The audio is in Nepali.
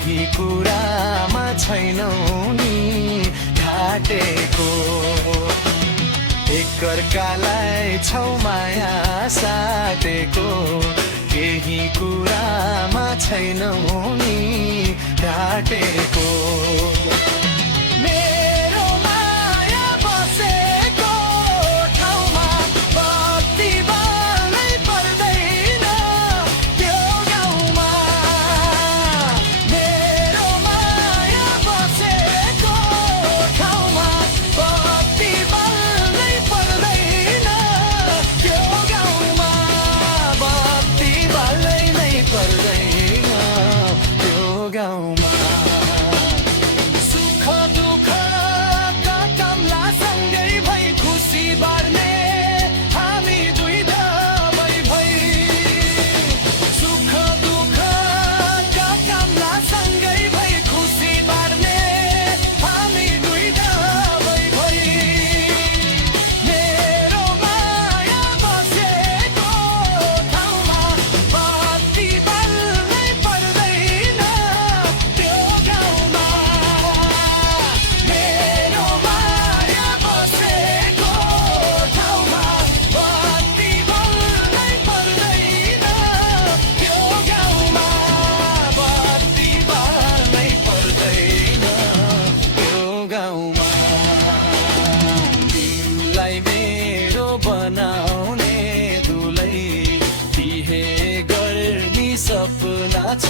केही कुरामा छैनौ नि घाटेको एकअर्कालाई छौ माया साटेको केही कुरामा छैनौ नि घाटेको मेरो माया बसेको ठाउँमा बत्ती बाल्नै पर्दैन त्यो गाउँमा मेरो माया बसेको ठाउँमा बत्ती बाल्नै पर्दैन त्यो गाउँमा बत्ती बाल्नै नै पर्दैन त्यो गाउँमा सुख दुःखका कमला सँगै भई खुसी बाँड्ने हामी दुई दबै भई सुख दुःखका कमला सँगै भई खुसी बाँड्ने हामी दुई दबै भई मेरो माया बसेको ठाउँमा बत्ती बाल्नै पर्दैन त्यो गाउँमा मेरो माया बसेको ठाउँमा बत्ती बाल्नै पर्दैन त्यो गाउँमा बत्ती बाल्नै पर्दैन त्यो गाउँमा तिमीलाई मेरो बनाउने दुलै बिहे गर्ने सपना छ